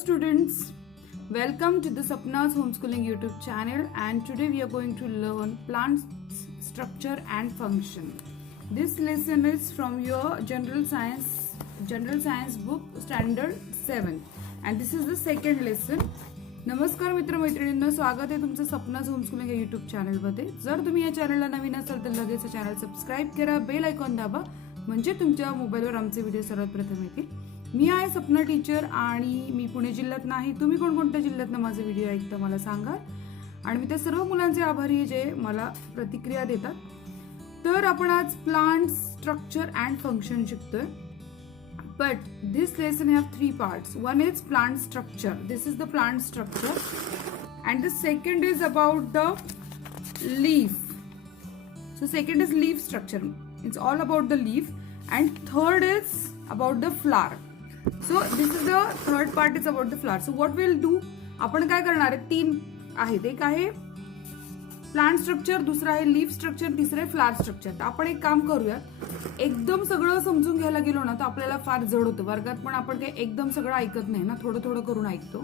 students, welcome to the Sapna's Homeschooling YouTube channel, and today we are going to learn plant structure and function. This lesson is from your general science book standard 7 and this is the second lesson. नमस्कार मित्र मैत्रिणींनो, स्वागत आहे तुमचं Sapna's homeschooling या YouTube चॅनलमध्ये. जर तुम्ही या चॅनलला नवीन असाल तर लगेच चॅनल सबस्क्राइब करा, बेल आयकॉन दाबा म्हणजे तुमच्या मोबाईलवर आमचे व्हिडिओ सर्वात प्रथम येतील. मी आहे सपना टीचर आणि मी पुणे जिल्ह्यात नाही. तुम्ही कोणकोणत्या जिल्ह्यातनं माझे व्हिडिओ ऐकता मला सांगा आणि मी त्या सर्व मुलांचे आभारी आहे जे मला प्रतिक्रिया देतात. तर आपण आज प्लांट स्ट्रक्चर अँड फंक्शन शिकतोय. But this lesson have three parts. One is plant structure. This is the plant structure. And the second is about the leaf. So second is leaf structure. It's all about the leaf. And third is about the flower. So this is the third part is about the flower. So what we'll do? आपण काय करणार आहे? तीन आहेत. एक आहे plant structure, दुसरा आहे लीफ स्ट्रक्चर, तिसरं आहे फ्लावर स्ट्रक्चर. तर आपण एक काम करूया, एकदम सगळं समजून घ्यायला गेलो ना तर आपल्याला फार जड होतं. वर्गात पण आपण काही एकदम सगळं ऐकत नाही ना, थोडं थोडं करून ऐकतो.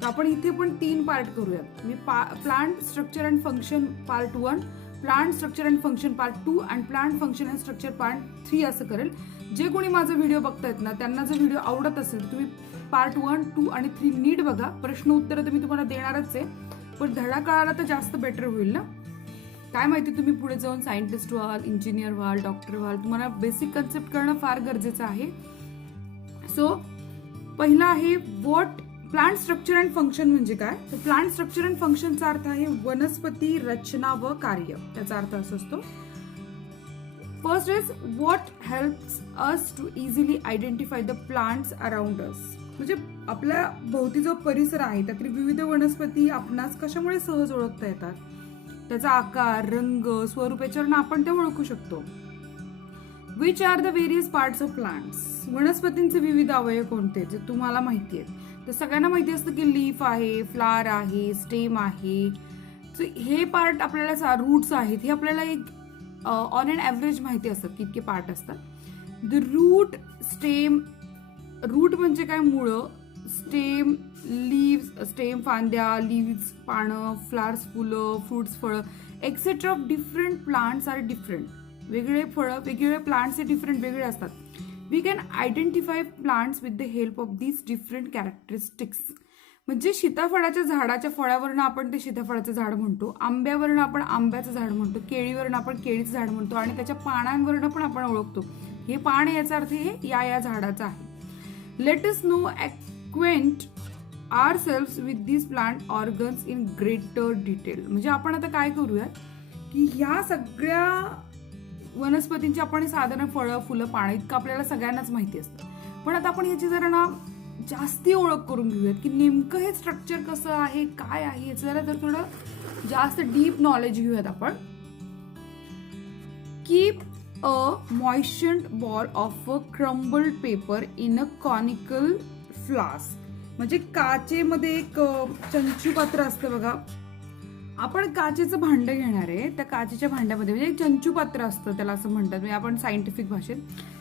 तर आपण इथे पण तीन पार्ट करूयात. मी plant structure and function part 1, plant structure and function part 2 आणि plant function and structure part 3 असं करेल. जे कोणी माझा व्हिडिओ बघतायत ना त्यांना जर व्हिडिओ आवडत असेल तुम्ही पार्ट 1, 2 आणि 3 नीट बघा. प्रश्न उत्तर तर मी तुम्हाला देणारच आहे, पण धडा कळाला तर जास्त बेटर होईल ना. काय माहिती तुम्ही पुढे जाऊन सायंटिस्ट व्हाल, इंजिनियर व्हाल, डॉक्टर व्हाल. तुम्हाला बेसिक कन्सेप्ट करणं फार गरजेचं आहे. सो पहिला आहे what plant structure and function म्हणजे काय. तर प्लांट स्ट्रक्चर अँड फंक्शनचा अर्थ आहे वनस्पती रचना व कार्य. त्याचा अर्थ असा असतो. First is what helps us to easily identify the plants around us. म्हणजे आपल्या भोवती जो परिसर आहे त्यातली विविध वनस्पती आपणास कशामुळे सहज ओळखता येतात. त्याचा आकार, रंग, स्वरूप याच्यावरून आपण ते ओळखू शकतो. Which are the various parts of plants. वनस्पतींचे विविध अवयव कोणते जे तुम्हाला माहिती आहेत. तर सगळ्यांना माहिती असतं की लीफ आहे, फ्लावर आहे, स्टेम आहे. सो हे पार्ट आपल्याला रूट्स आहेत हे आपल्याला एक ऑन अँड ॲव्हरेज माहिती असतात की इतके पार्ट असतात. The route, stem. रूट म्हणजे काय? मुळं. स्टेम, लीव्स, स्टेम फांद्या, लीव्स पानं, फ्लावर्स फुलं, फ्रुट्स फळं etcetera of different plants are different. वेगळे फळं, वेगवेगळे प्लांट्स हे डिफरंट वेगळे असतात. We can identify plants with the help of these different characteristics. म्हणजे सीताफळाच्या झाडाच्या फळावरनं आपण ते सीताफळाचं झाड म्हणतो, आंब्यावरनं आपण आंब्याचं झाड म्हणतो, केळीवरनं आपण केळीचं झाड म्हणतो आणि त्याच्या पानांवरनं पण आपण ओळखतो हे पान आहे, याचा अर्थ हे या झाडाचं आहे. Let us know acquaint ourselves with these plant organs in greater detail. म्हणजे आपण आता काय करूया की ह्या सगळ्या वनस्पतींची आपण साधारण फळं, फुलं, पानं इतकं आपल्याला सगळ्यांनाच माहिती असतं. पण आता आपण याची जरा ना जास्ती ओळख करून घेऊयात की नेमकं हे स्ट्रक्चर कसं आहे, काय आहे याचं जरा तर थोडं जास्त डीप नॉलेज घेऊयात आपण. Keep a moistened ball of a crumbled paper in a conical flask. म्हणजे काचेमध्ये एक चंचू पात्र असतं बघा. आपण काचेचं भांडं घेणार आहे. त्या काचेच्या भांड्यामध्ये म्हणजे एक चंचू पात्र असतं त्याला असं म्हणतात म्हणजे आपण सायंटिफिक भाषेत.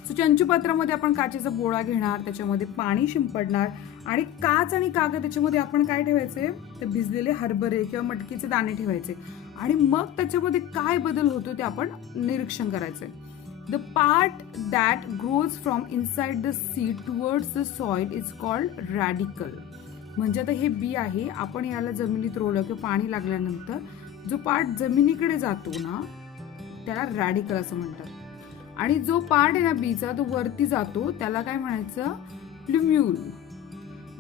सो चंचू पात्रामध्ये आपण काचेचा बोळा घेणार, त्याच्यामध्ये पाणी शिंपडणार आणि काच आणि कागद त्याच्यामध्ये आपण काय ठेवायचे, ते भिजलेले हरभरे किंवा मटकीचे दाणे ठेवायचे आणि मग त्याच्यामध्ये काय बदल होतो ते आपण निरीक्षण करायचंय. The part that grows from inside the seed towards the soil is called radicle. म्हणजे आता हे बी आहे, आपण याला जमिनीत रोवलं किंवा पाणी लागल्यानंतर जो पार्ट जमिनीकडे जातो ना त्याला रॅडिकल असं म्हणतात. आणि जो पार्ट आहे ना बीचा तो वरती जातो त्याला काय म्हणायचं, plumule.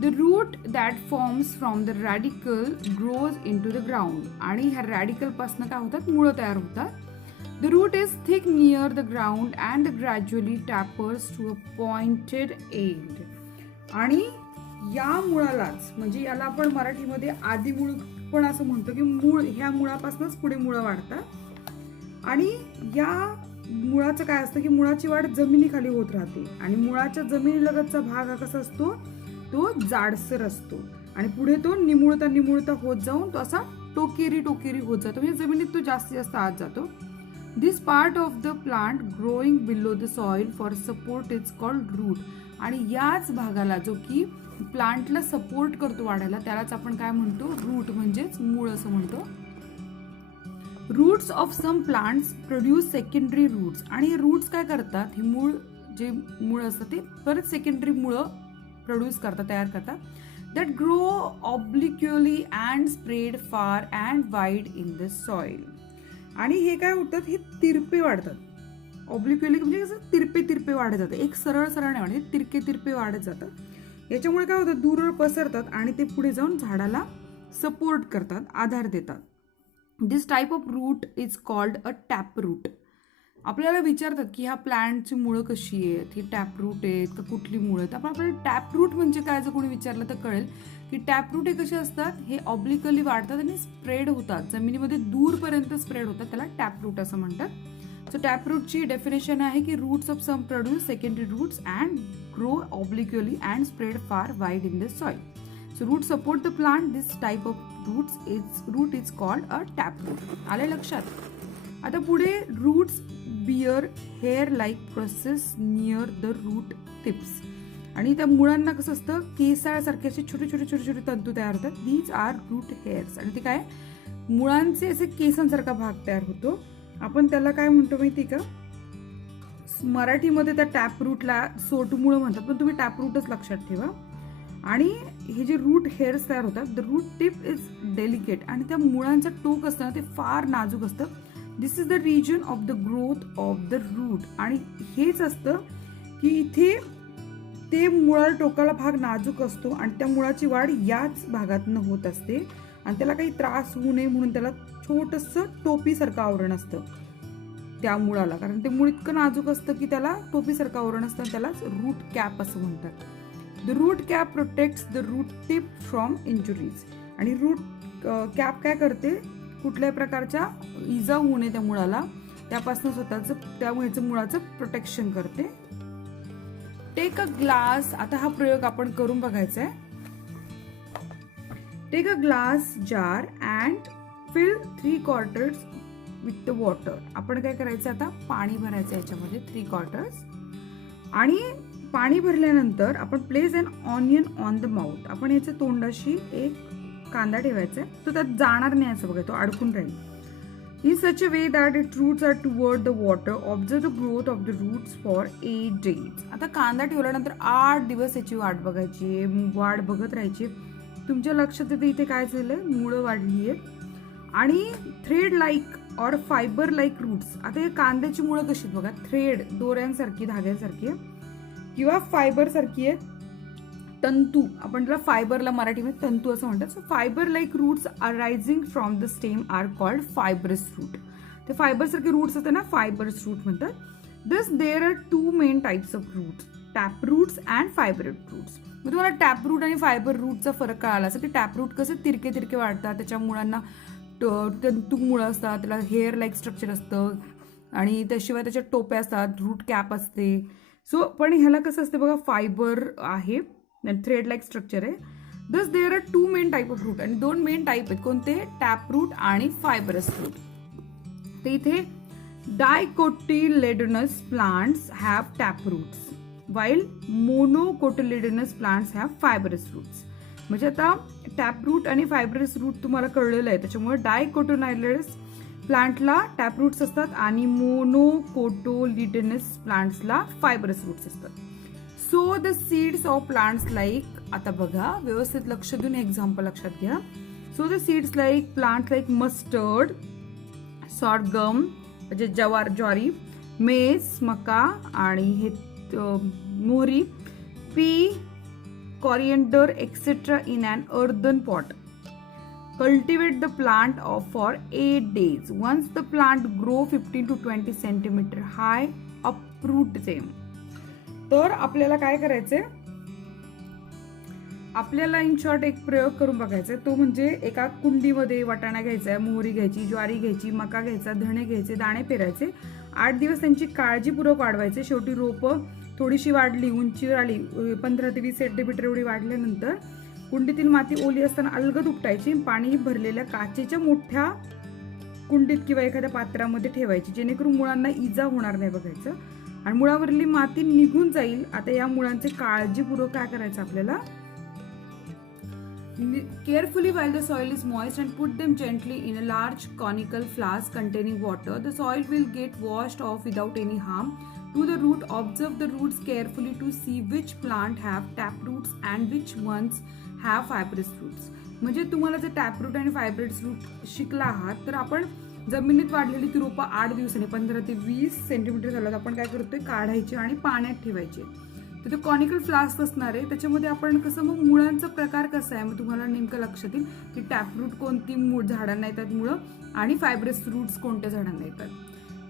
The root that forms from the radicle grows into the ground. आणि ह्या रॅडिकल पासून काय होतात, मुळं तयार होतात. The root is thick near the ground and gradually tapers to a pointed end. आणि या मुळालाच म्हणजे याला आपण मराठीमध्ये आदी मूळ पण असं म्हणतो की मूळ, ह्या मुळापासूनच पुढे मुळं वाढतात. आणि या मुळाचं काय असतं की मुळाची वाढ जमिनीखाली होत राहते आणि मुळाच्या जमिनीलगतचा भाग हा कसा असतो, तो जाडसर असतो आणि पुढे तो निमुळता होत जाऊन तो असा टोकेरी होत जातो. म्हणजे जमिनीत तो जास्तीत जास्त आत जातो. This part of the plant growing below the soil for support is called root. आणि याच भागाला जो की प्लांटला सपोर्ट करतो वाढायला, त्यालाच आपण काय म्हणतो, रूट म्हणजेच मूळ असं म्हणतो. Roots of some plants produce secondary roots. आणि हे रूट्स काय करतात, हे मूळ जे मूळ असतं ते परत सेकंडरी मुळं प्रोड्यूस करतात, तयार करतात. That grow obliquely and spread फार and wide in the soil. आणि हे काय होतात, हे तिरपे वाढतात. ऑब्लिक्युअली म्हणजे कसं तिरपे तिरपे वाढत जातं, एक सरळ सरळ नाही वाढत, तिरके तिरपे वाढत जातात. याच्यामुळे काय होतं, दूरवर पसरतात आणि ते पुढे जाऊन झाडाला सपोर्ट करतात, आधार देतात. This type of root is called a tap root. आपल्याला विचारतात की ह्या प्लांटची मुळं कशी आहेत, ही टॅप रूट आहेत का कुठली मुळं आहेत. आपण आपल्याला टॅप रूट म्हणजे काय जर कोणी विचारलं तर कळेल की टॅप रूट हे कसे असतात, हे ऑब्लिकली वाढतात आणि स्प्रेड होतात, जमिनीमध्ये दूरपर्यंत स्प्रेड होतात, त्याला टॅप रूट असं म्हणतात. सो टॅप रूटची डेफिनेशन आहे की roots of some produce secondary roots and grow obliquely and spread far wide in the soil. So root support the plant. This type of root is called a tap root. आले लक्षात. आता पुढे roots bear hair like process near the root tips. आणि त्या मुळांना कसं असतं, केसाळसारखे असे छोटे छोटे छोटे छोटे तंतू तयार होतात. These are root hairs. आणि ते काय, मुळांचे असे केसांसारखा भाग तयार होतो. आपण त्याला काय म्हणतो माहिती का, मराठीमध्ये त्या टॅप रूटला सोटमुळं म्हणतात, पण तुम्ही टॅप रूटच लक्षात ठेवा. आणि हे जे रूट हेअर्स तयार होतात, the root tip is delicate. आणि त्या मुळांचं टोक असतं ना, ते फार नाजूक असतं. This is the region of the growth of the root. आणि हेच असतं की इथे ते मुळा टोकाला भाग नाजूक असतो आणि त्या मुळाची वाढ याच भागातनं होत असते. आणि त्याला काही त्रास होऊ नये म्हणून त्याला छोटंसं टोपीसारखं आवरण असतं त्या मुळाला, कारण ते मूळ इतकं नाजूक असतं की त्याला टोपीसारखं आवरण असतं. त्यालाच रूट कॅप असं म्हणतात. The root cap protects the root tip from injuries. आणि रूट कॅप काय करते, कुठल्याही प्रकारच्या इजा होऊ नये त्या मुळाला, त्यापासून स्वतःचं त्या मुळाचं प्रोटेक्शन करते. Take a glass. आता हा प्रयोग आपण करून बघायचा आहे. Take a glass jar and fill 3/4 with the water. आपण काय करायचं, आता पाणी भरायचं याच्यामध्ये 3/4. आणि पाणी भरल्यानंतर आपण place an onion on the mouth. आपण याच्या तोंडाशी एक कांदा ठेवायचा आहे, तो त्यात जाणार नाही असं बघा, तो अडकून राहील. In such a way that it roots are toward the water. Observe the growth of the roots for 8 days. आता कांदा ठेवल्यानंतर 8 दिवस याची वाट बघायची, वाट बघत राहायची. तुमच्या लक्षात येते इथे काय झालंय, मुळं वाढली आहेत. आणि thread like or fibre like roots. आता हे कांद्याची मुळं कशी आहेत बघा, थ्रेड दोऱ्यांसारखी, धाग्यांसारखी किंवा फायबर सारखी आहेत, तंतू. आपण त्याला फायबरला मराठीमध्ये तंतू असं म्हणतात. So fibre like roots are rising from the stem are called fibrous root. ते फायबर सारखे रूट्स असतात ना, फायबरस रूट म्हणतात. This there are 2 main types of roots, tap roots and fibre roots. मग तुम्हाला टॅप रूट आणि fibre रूटचा फरक कळाला असं की टॅप रूट कसे तिरके तिरके वाढतात, त्याच्या मुळांना तंतू मुळं असतात, त्याला हेअर लाईक स्ट्रक्चर असतं आणि त्याशिवाय त्याच्या टोप्या असतात, रूट कॅप असते. सो पण ह्याला कसं असते बघा, फायबर आहे, थ्रेड लाईक स्ट्रक्चर आहे. Thus there are 2 main type of root. आणि 2 मेन टाईप आहेत, कोणते, टॅप रूट आणि फायबरस रूट. तर इथे dicotyledonous plants have tap roots while monocotyledonous plants have fibrous roots. म्हणजे आता टॅप रूट आणि फायबरस रूट तुम्हाला कळलेलं आहे, त्याच्यामुळे डायकोटिलेडोनस प्लांटला टॅप रूट्स असतात आणि मोनोकोटिलेडोनस प्लांट्सला फायबरस रूट्स असतात. So the seeds of plants like, आता बघा व्यवस्थित लक्ष देऊन एक्झाम्पल लक्षात घ्या. So the seeds like plant like mustard, sorghum म्हणजे ज्वारी, मेस मका आणि हे मोहरी, pea, coriander, etc. in an earthen pot. Cultivate the plant for 8 days. Once the plant grow 15 to 20 centimeter high, uproot them. तर आपल्याला काय करायचंय, आपल्याला इन शॉर्ट एक प्रयोग करून बघायचा आहे. तो म्हणजे एका कुंडीमध्ये वाटाणा घ्यायचा आहे, मोहरी घ्यायची, ज्वारी घ्यायची, मका घ्यायचा, धणे घ्यायचे, दाणे पेरायचे. 8 दिवस त्यांची काळजीपूर्वक वाढवायचे. शेवटी रोपं थोडीशी वाढली, उंचीवर आली, 15 ते 20 सेंटीमीटर एवढी वाढल्यानंतर कुंडीतील माती ओली असताना अलगद उपटायची, पाणी भरलेल्या काचेच्या मोठ्या कुंडीत किंवा एखाद्या पात्रामध्ये ठेवायची, जेणेकरून मुळांना इजा होणार नाही बघायचं आणि मुळावरली माती निघून जाईल. आता या मुळांचे काळजीपूर्वक काय करायचं, आपल्याला Carefully while the soil is moist and put them gently in a large conical flask containing water. The soil will get washed off without any harm to the root. Observe the roots carefully to see which plant have tap roots and which ones have fibrous roots. म्हणजे तुम्हाला जर tap root आणि fibrous route शिकला आहात तर आपण जमिनीत वाढलेली ती रोपं 8 दिवसांनी 15 ते 20 सेंटीमीटर झालं आपण काय करतोय काढायची आणि पाण्यात ठेवायची. तर ते कॉनिकल फ्लास्क असणार आहे त्याच्यामध्ये आपण कसं मग मुळांचा प्रकार कसा आहे मग तुम्हाला नेमकं लक्षात येईल की टॅपरूट कोणती झाडांना येतात मुळं आणि फायब्रस रूट्स कोणत्या झाडांना येतात.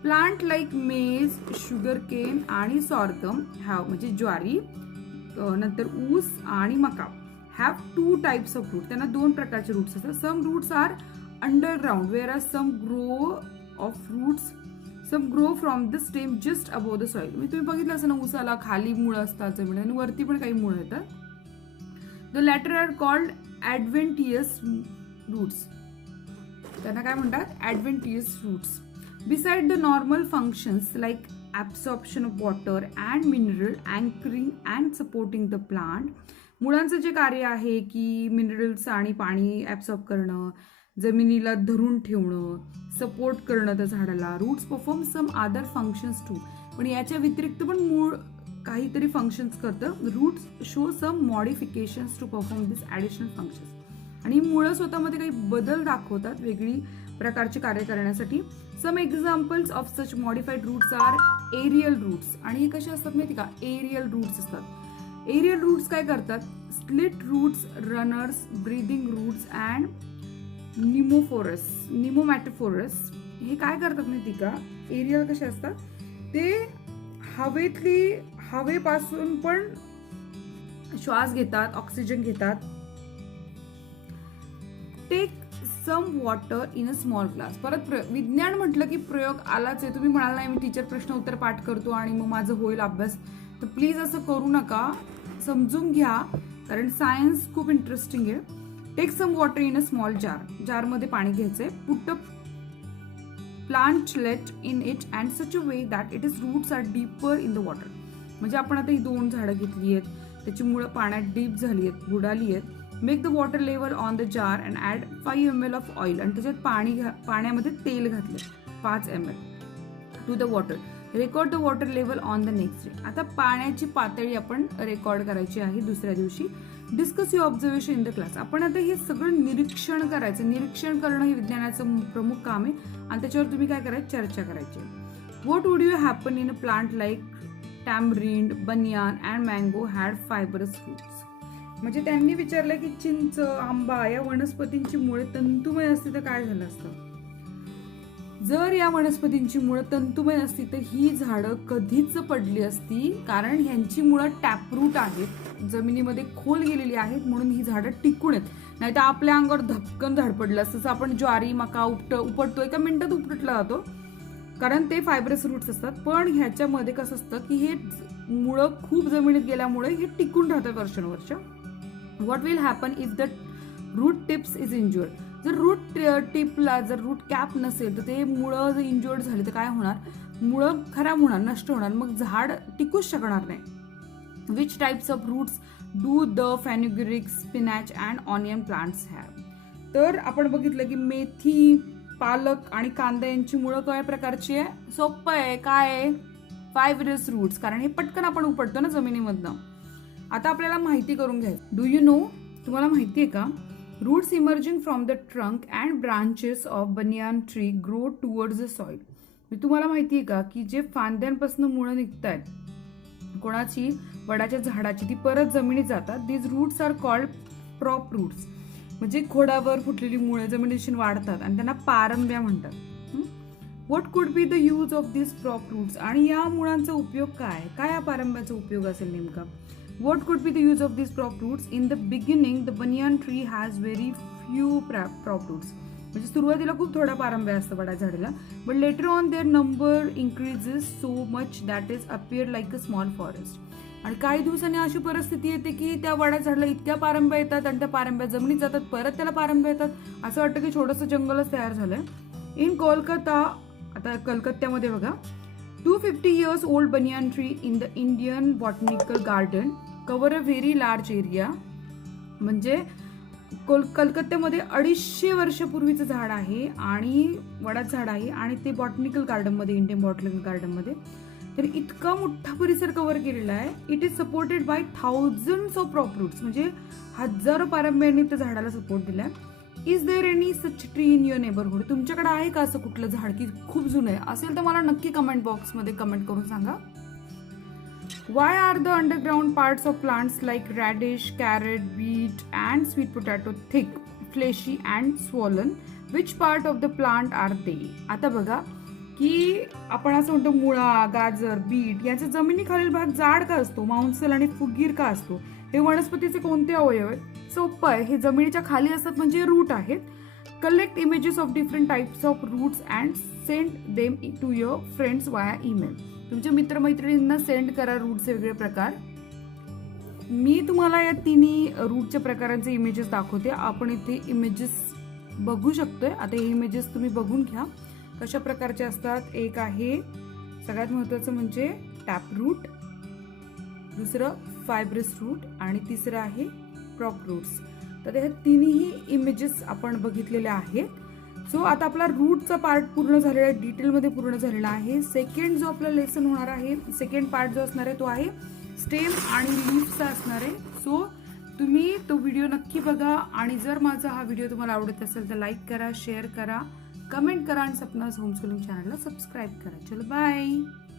प्लांट लाईक मेज, शुगर केन आणि सॉर्गम हॅव म्हणजे ज्वारी नंतर ऊस आणि मका हॅव 2 टाइप्स ऑफ रूट. त्यांना 2 प्रकारचे रूट्स असतात. Some roots are underground where are some grow of roots some grow from the stem just above the soil. म्हणजे तुम्ही बघितलं असं ना ऊसाला खाली मुळं असतात जमिनीत आणि वरती पण काही मुळं येतात. The latter are called adventitious roots. त्यांना काय म्हणतात adventitious roots. Beside the normal functions like absorption of water and mineral anchoring and supporting the plant. मुळांचं जे कार्य आहे की मिनरल्स आणि पाणी ॲब्सॉर्ब करणं जमिनीला धरून ठेवणं सपोर्ट करणं त्या झाडाला. Roots perform some other functions too. पण याच्या व्यतिरिक्त पण मूळ काहीतरी फंक्शन्स करतं. Roots show some modifications to perform this additional functions. आणि मुळं स्वतःमध्ये काही बदल दाखवतात वेगळी प्रकारची कार्य करण्यासाठी. Some examples of such modified roots are aerial roots. आणि हे कसे असतात माहिती का एरियल रूट्स असतात. एरियल रूट्स काय करतात split roots runners breathing roots and pneumatophores. हे काय करतात माहिती का एरियल कसे असतात ते हवेपासून पण श्वास घेतात ऑक्सिजन घेतात. Take some water in a small glass. परत विज्ञान म्हटलं की प्रयोग आलाच आहे. तुम्ही म्हणाल नाही मी टीचर प्रश्न उत्तर पाठ करतो आणि मग माझं होईल अभ्यास तर प्लीज असं करू नका. समजून घ्या कारण सायन्स खूप इंटरेस्टिंग आहे. Take some water in a small jar. जारमध्ये पाणी घ्यायचंय. Put a plantlet in it and such a way that its roots are deeper in the water. म्हणजे आपण आता ही 2 झाडं घेतली आहेत त्याची मुळं पाण्यात डीप झाली आहेत बुडाली आहेत. Make the water level on the jar and add 5 ml of oil. आणि त्याच्यात पाण्यामध्ये तेल घातले 5 ml to the water. Record the water level on the next day. आता पाण्याची पातळी आपण रेकॉर्ड करायची आहे दुसऱ्या दिवशी. Discuss your observation in the class. आपण आता हे सगळं निरीक्षण करायचं. निरीक्षण करणं हे विज्ञानाचं प्रमुख काम आहे आणि त्याच्यावर तुम्ही काय करायचं चर्चा करायची. What would you happen in a plant like tamarind banyan and mango had fibrous fruits. म्हणजे त्यांनी विचारलं की चिंच आंबा या वनस्पतींची मुळे तंतुमय असती तर काय झालं असतं. जर या वनस्पतींची मुळं तंतुमय असती तर ही झाडं कधीच पडली असती कारण ह्यांची मुळं टॅपरूट आहेत जमिनीमध्ये खोल गेलेली आहेत म्हणून ही झाडं टिकून आहेत. नाही तर आपल्या अंगावर धपकन झाड पडलं असतं. आपण ज्वारी मका उपटतो एका मिनिटात उपटला जातो कारण ते फायब्रस रूट्स असतात. पण ह्याच्यामध्ये कसं असतं की हे मुळं खूप जमिनीत गेल्यामुळे हे टिकून राहतात वर्षानुवर्ष. What will happen if the root tips is injured. जर रूट टिपला जर रूट कॅप नसेल तर ते मुळं जर इंज्युअर्ड झाली तर काय होणार मुळं खराब होणार नष्ट होणार मग झाड टिकूच शकणार नाही. Which types of roots do the fenugreek spinach and onion plants have. तर आपण बघितलं की मेथी पालक आणि कांदा यांची मुळं काय प्रकारची आहे सोपं आहे काय आहे फायब्रस रूट्स कारण हे पटकन आपण उपटतो ना जमिनीमधनं. आता आपल्याला माहिती करून घ्यायचं. डू यू नो तुम्हाला माहिती आहे का roots emerging from the trunk and branches of banyan tree grow towards the soil. तुम्हाला माहिती आहे का की जे फांद्यांपासून मुळं निघतायत कोणाची वडाच्या झाडाची ती परत जमिनीत जातात. These roots are called prop roots. म्हणजे खोडावर फुटलेली मुळे जमिनीशी वाढतात आणि त्यांना पारंब्या म्हणतात. What could be the use of this prop roots. आणि या मुळांचा उपयोग काय काय या पारंब्याचा उपयोग असेल नेमका. What could be the use of these prop roots? In the beginning, the banyan tree has very few prop roots. म्हणजे सुरुवातीला खूप थोडा पारंब्या असतो बडा झाडाला. But later on, their number increases so much that it appeared like a small forest. आणि काही दिवसांनी अशी परिस्थिती येते की त्या वड्या झाडाला इतक्या पारंब्या येतात आणि त्या पारंब्या जमिनीत जातात परत त्याला पारंब्या येतात असं वाटतं की छोटंसं जंगलच तयार झालंय. इन कोलकाता आता कलकत्त्यामध्ये बघा 250 years old banyan tree in the Indian botanical garden cover a very large area. म्हणजे कलकत्त्यामध्ये 250 वर्षापूर्वीचं झाड आहे आणि वडाचं झाड आहे आणि ते बॉटनिकल गार्डनमध्ये, इंडियन बॉटनिकल गार्डनमध्ये. तर इतका मोठा परिसर कव्हर केलेला आहे. It is supported by thousands of crop roots, म्हणजे हजारो पारंब्यांनी त्या झाडाला सपोर्ट दिलाय. Is there any such tree in your neighbourhood? तुमच्याकडे आहे का असं कुठलं झाड की खूप जुनं आहे? असेल तर मला नक्की कमेंट बॉक्समध्ये कमेंट करून सांगा. Why are the underground parts of plants like radish, carrot, beet and sweet potato thick, fleshy and swollen? Which part of the plant are they? आता बघा की आपण असं म्हणतो मुळा, गाजर, बीट यांचा जमिनीखालील भाग जाड का असतो, मांसल आणि फुगीर का असतो? हे वनस्पतीचे कोणते अवयव आहेत? सोपं आहे, हे जमिनीच्या खाली असतात म्हणजे रूट आहेत. Collect images of different types of roots and send them to your friends via email. तुमच्या मित्रमैत्रिणींना सेंड करा रूटचे वेगळे प्रकार. मी तुम्हाला या तिन्ही रूटच्या प्रकारांचे इमेजेस दाखवते. आपण इथे इमेजेस बघू शकतोय. आता हे इमेजेस तुम्ही बघून घ्या कशा प्रकारचे असतात. एक आहे सगळ्यात महत्त्वाचं म्हणजे टॅप रूट, दुसरं फायब्रस रूट आणि तिसरं आहे प्रॉप रूट्स. तर हे तिन्ही इमेजेस आपण बघितलेले आहेत. सो आता आपला रूटचा पार्ट पूर्ण झालेला आहे, डिटेलमध्ये पूर्ण झालेला आहे. सेकंड जो आपला लेसन होणार आहे, सेकंड पार्ट जो असणार आहे तो आहे स्टेम आणि लीफचा असणार आहे. सो तुम्ही तो व्हिडिओ नक्की बघा आणि जर माझा हा व्हिडिओ तुम्हाला आवडत असेल तर लाईक करा, शेअर करा, कमेंट करा आणि सपनाज होमस्कूलिंग चॅनलला सबस्क्राईब करा. चलो बाय.